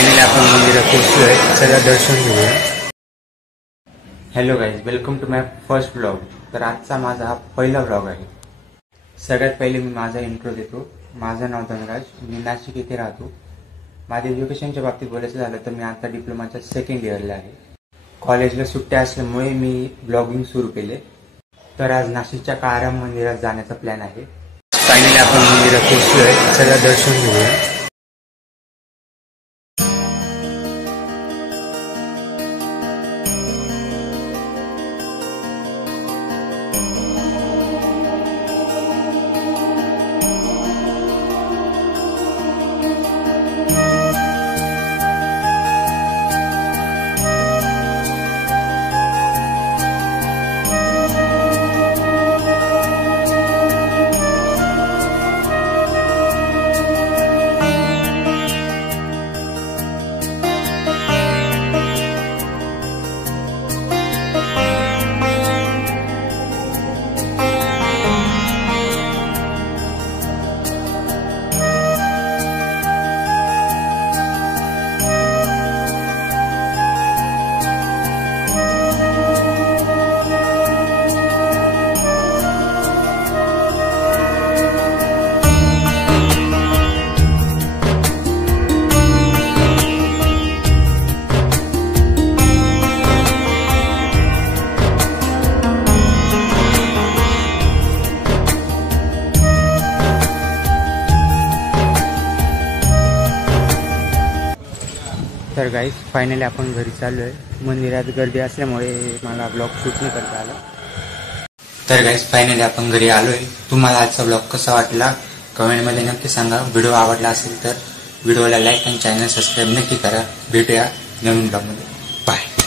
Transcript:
Finally आपण मंदिरात पोहोचलोय. चला दर्शन घेऊया. Hello guys, welcome to my first blog. तर आजचा माझा हा पहिला ब्लॉग आहे. सगळ्यात पहिले मी माझा इंट्रो देतो. माझं नाव धनराज, मी नाशिक येथे राहतो. माझ्या एज्युकेशनच्या बाबतीत बोलायचं झालं तर मी आता डिप्लोमाच्या सेकंड इयरला आहे. कॉलेजला सुट्ट्या असल्यामुळे मी ब्लॉगिंग सुरू केले. तर आज नाशिकच्या काळाराम मंदिरात जाण्याचा प्लॅन आहे. फायनली आपण मंदिरात पोहोचलोय. चला दर्शन घेऊया. तर गाईज फायनली आपण घरी चाललो आहे. मंदिरात गर्दी असल्यामुळे मला ब्लॉग शूट नाही करता आला. तर गाईज फायनली आपण घरी आलो आहे. तुम्हाला आजचा ब्लॉग कसा वाटला कमेंटमध्ये नक्की सांगा. व्हिडिओ आवडला असेल तर व्हिडिओला लाईक आणि चॅनल सबस्क्राईब नक्की करा. भेटूया नवीन ब्लॉगमध्ये. बाय.